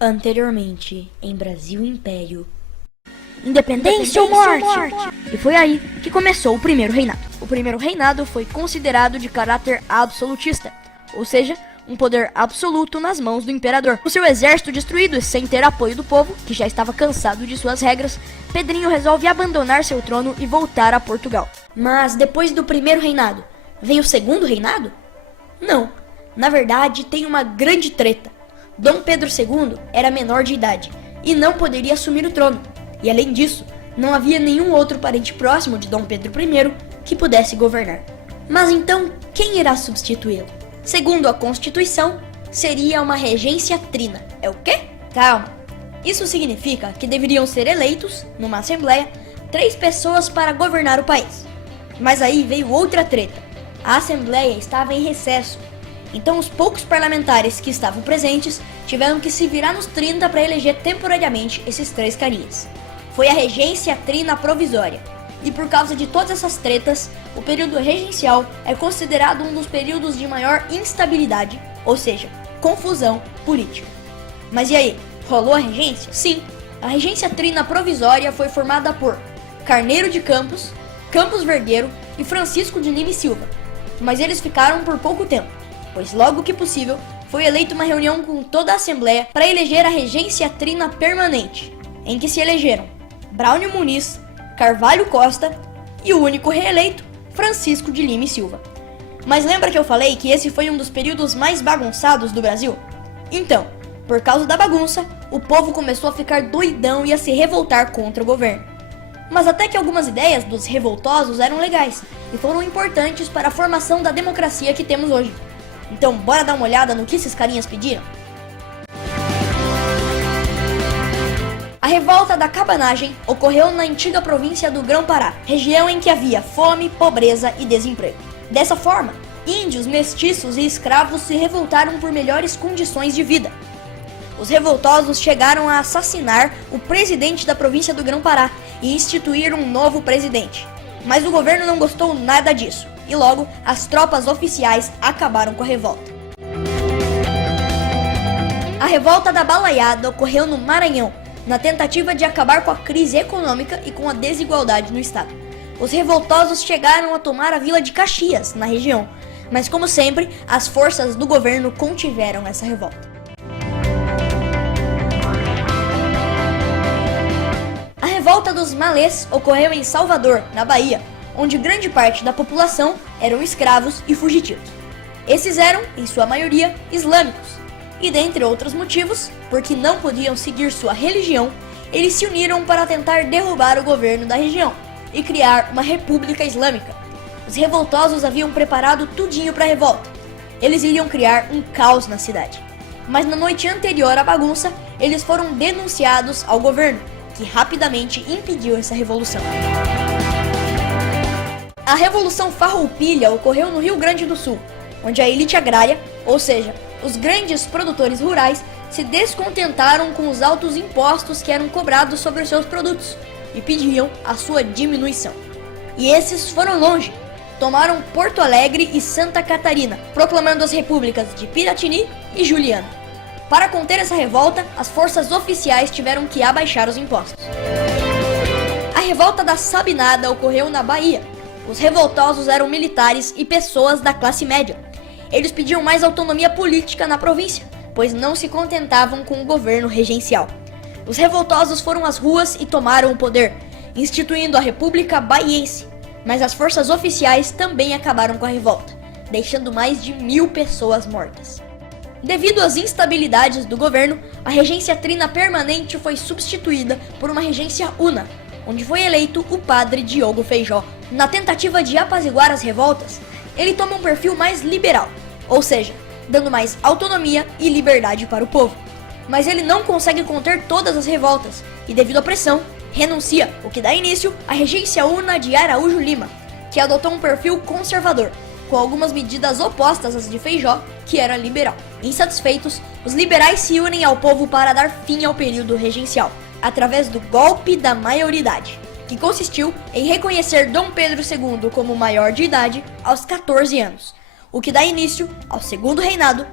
Anteriormente, em Brasil Império. Independência ou morte! E foi aí que começou o primeiro reinado. O primeiro reinado foi considerado de caráter absolutista, ou seja, um poder absoluto nas mãos do imperador. Com seu exército destruído e sem ter apoio do povo, que já estava cansado de suas regras, Pedrinho resolve abandonar seu trono e voltar a Portugal. Mas depois do primeiro reinado, vem o segundo reinado? Não, na verdade tem uma grande treta. Dom Pedro II era menor de idade e não poderia assumir o trono. E além disso, não havia nenhum outro parente próximo de Dom Pedro I que pudesse governar. Mas então, quem irá substituí-lo? Segundo a Constituição, seria uma regência trina. É o quê? Calma. Isso significa que deveriam ser eleitos, numa assembleia, 3 pessoas para governar o país. Mas aí veio outra treta. A assembleia estava em recesso. Então os poucos parlamentares que estavam presentes tiveram que se virar nos 30 para eleger temporariamente esses 3 carinhas. Foi a regência trina provisória. E por causa de todas essas tretas, o período regencial é considerado um dos períodos de maior instabilidade, ou seja, confusão política. Mas e aí, rolou a regência? Sim, a regência trina provisória foi formada por Carneiro de Campos, Campos Vergueiro e Francisco de Lima e Silva. Mas eles ficaram por pouco tempo, pois logo que possível foi eleita uma reunião com toda a Assembleia para eleger a regência trina permanente, em que se elegeram Braulio Muniz, Carvalho Costa e o único reeleito, Francisco de Lima e Silva. Mas lembra que eu falei que esse foi um dos períodos mais bagunçados do Brasil? Então, por causa da bagunça, o povo começou a ficar doidão e a se revoltar contra o governo. Mas até que algumas ideias dos revoltosos eram legais e foram importantes para a formação da democracia que temos hoje. Então, bora dar uma olhada no que esses carinhas pediram? A revolta da cabanagem ocorreu na antiga província do Grão-Pará, região em que havia fome, pobreza e desemprego. Dessa forma, índios, mestiços e escravos se revoltaram por melhores condições de vida. Os revoltosos chegaram a assassinar o presidente da província do Grão-Pará e instituir um novo presidente. Mas o governo não gostou nada disso, e logo as tropas oficiais acabaram com a revolta. A revolta da Balaiada ocorreu no Maranhão, na tentativa de acabar com a crise econômica e com a desigualdade no estado. Os revoltosos chegaram a tomar a vila de Caxias, na região, mas como sempre, as forças do governo contiveram essa revolta. A revolta dos Malês ocorreu em Salvador, na Bahia, onde grande parte da população eram escravos e fugitivos. Esses eram, em sua maioria, islâmicos. E dentre outros motivos, porque não podiam seguir sua religião, eles se uniram para tentar derrubar o governo da região e criar uma república islâmica. Os revoltosos haviam preparado tudinho para a revolta. Eles iriam criar um caos na cidade. Mas na noite anterior à bagunça, eles foram denunciados ao governo, que rapidamente impediu essa revolução. A Revolução Farroupilha ocorreu no Rio Grande do Sul, onde a elite agrária, ou seja, os grandes produtores rurais, se descontentaram com os altos impostos que eram cobrados sobre os seus produtos e pediam a sua diminuição. E esses foram longe, tomaram Porto Alegre e Santa Catarina, proclamando as repúblicas de Piratini e Juliana. Para conter essa revolta, as forças oficiais tiveram que abaixar os impostos. A revolta da Sabinada ocorreu na Bahia. Os revoltosos eram militares e pessoas da classe média. Eles pediam mais autonomia política na província, pois não se contentavam com o governo regencial. Os revoltosos foram às ruas e tomaram o poder, instituindo a República Baiense. Mas as forças oficiais também acabaram com a revolta, deixando mais de 1000 pessoas mortas. Devido às instabilidades do governo, a regência trina permanente foi substituída por uma regência una, onde foi eleito o padre Diogo Feijó. Na tentativa de apaziguar as revoltas, ele toma um perfil mais liberal, ou seja, dando mais autonomia e liberdade para o povo. Mas ele não consegue conter todas as revoltas e, devido à pressão, renuncia, o que dá início à regência una de Araújo Lima, que adotou um perfil conservador, com algumas medidas opostas às de Feijó, que era liberal. Insatisfeitos, os liberais se unem ao povo para dar fim ao período regencial, através do golpe da maioridade, que consistiu em reconhecer Dom Pedro II como maior de idade aos 14 anos, o que dá início ao segundo reinado